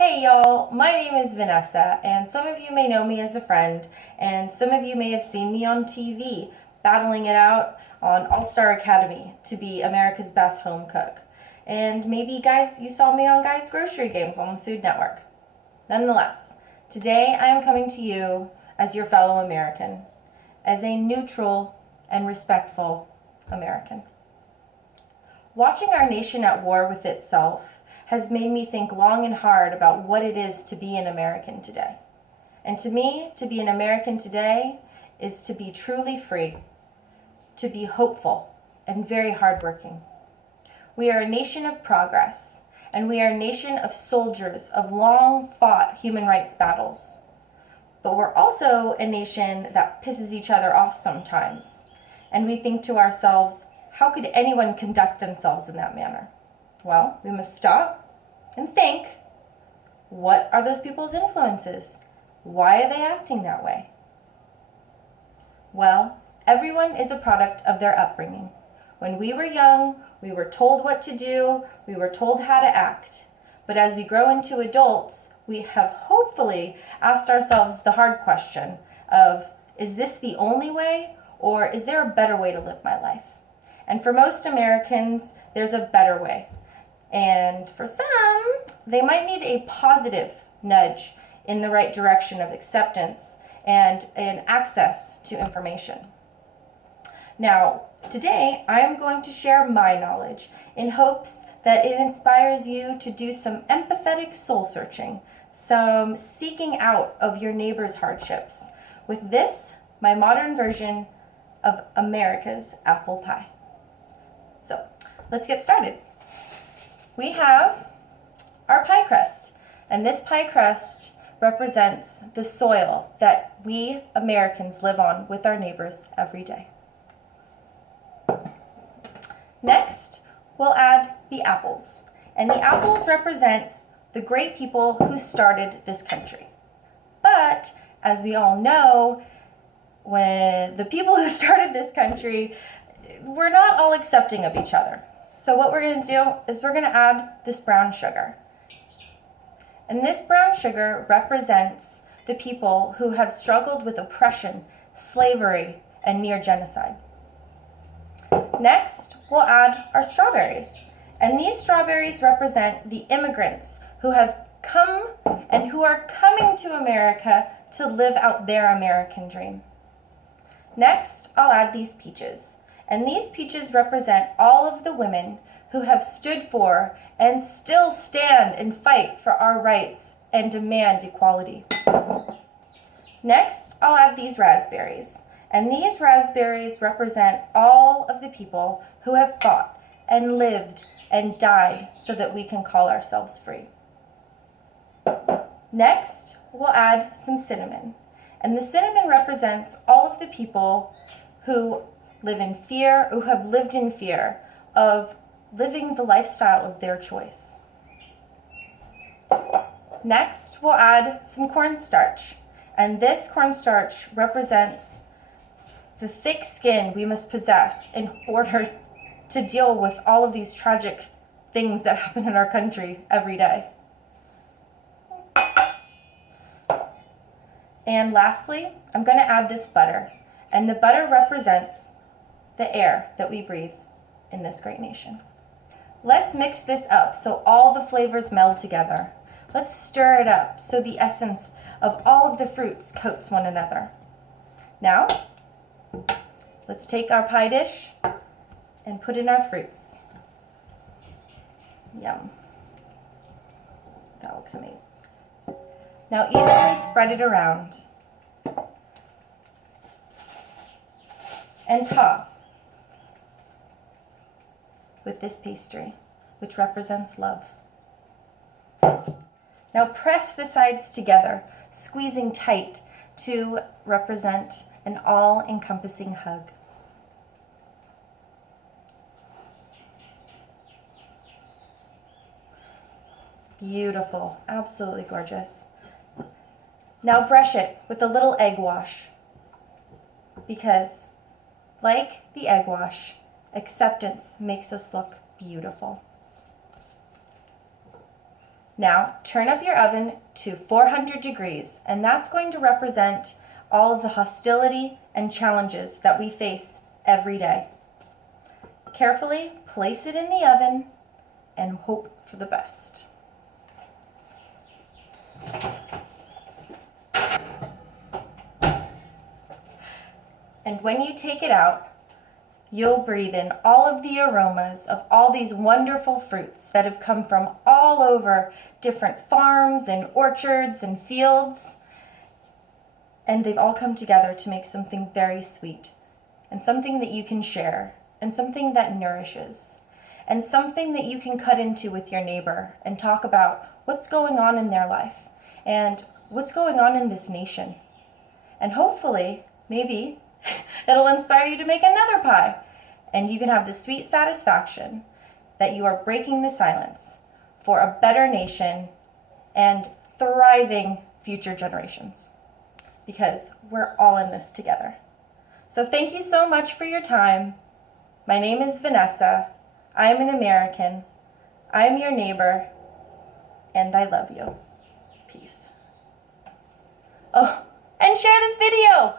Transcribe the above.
Hey y'all, my name is Vanessa, and some of you may know me as a friend, and some of you may have seen me on TV battling it out on All Star Academy to be America's Best Home Cook. And maybe guys, you saw me on Guys Grocery Games on the Food Network. Nonetheless, today I am coming to you as your fellow American, as a neutral and respectful American. Watching our nation at war with itself has made me think long and hard about what it is to be an American today. And to me, to be an American today is to be truly free, to be hopeful and very hardworking. We are a nation of progress, and we are a nation of soldiers of long-fought human rights battles. But we're also a nation that pisses each other off sometimes, and we think to ourselves, how could anyone conduct themselves in that manner? Well, we must stop and think, what are those people's influences? Why are they acting that way? Well, everyone is a product of their upbringing. When we were young, we were told what to do, we were told how to act. But as we grow into adults, we have hopefully asked ourselves the hard question of, is this the only way, or is there a better way to live my life? And for most Americans, there's a better way. And for some, they might need a positive nudge in the right direction of acceptance and an access to information. Now, today I am going to share my knowledge in hopes that it inspires you to do some empathetic soul searching, some seeking out of your neighbor's hardships with this, my modern version of America's apple pie. So, let's get started. We have our pie crust, and this pie crust represents the soil that we Americans live on with our neighbors every day. Next, we'll add the apples, and the apples represent the great people who started this country. But, as we all know, when the people who started this country were not all accepting of each other. So what we're going to do is we're going to add this brown sugar. And this brown sugar represents the people who have struggled with oppression, slavery, and near genocide. Next, we'll add our strawberries. And these strawberries represent the immigrants who have come and who are coming to America to live out their American dream. Next, I'll add these peaches. And these peaches represent all of the women who have stood for and still stand and fight for our rights and demand equality. Next, I'll add these raspberries. And these raspberries represent all of the people who have fought and lived and died so that we can call ourselves free. Next, we'll add some cinnamon. And the cinnamon represents all of the people who live in fear, who have lived in fear of living the lifestyle of their choice. Next, we'll add some cornstarch. And this cornstarch represents the thick skin we must possess in order to deal with all of these tragic things that happen in our country every day. And lastly, I'm going to add this butter. And the butter represents the air that we breathe in this great nation. Let's mix this up so all the flavors meld together. Let's stir it up so the essence of all of the fruits coats one another. Now, let's take our pie dish and put in our fruits. Yum. That looks amazing. Now evenly spread it around and top with this pastry, which represents love. Now press the sides together, squeezing tight to represent an all-encompassing hug. Beautiful, absolutely gorgeous. Now brush it with a little egg wash, because like the egg wash, acceptance makes us look beautiful. Now, turn up your oven to 400 degrees, and that's going to represent all of the hostility and challenges that we face every day. Carefully place it in the oven and hope for the best. And when you take it out, you'll breathe in all of the aromas of all these wonderful fruits that have come from all over different farms and orchards and fields. And they've all come together to make something very sweet, and something that you can share, and something that nourishes, and something that you can cut into with your neighbor and talk about what's going on in their life and what's going on in this nation. And hopefully, maybe, it'll inspire you to make another pie, and you can have the sweet satisfaction that you are breaking the silence for a better nation and thriving future generations, because we're all in this together. So thank you so much for your time. My name is Vanessa. I am an American. I am your neighbor, and I love you. Peace. Oh, and share this video!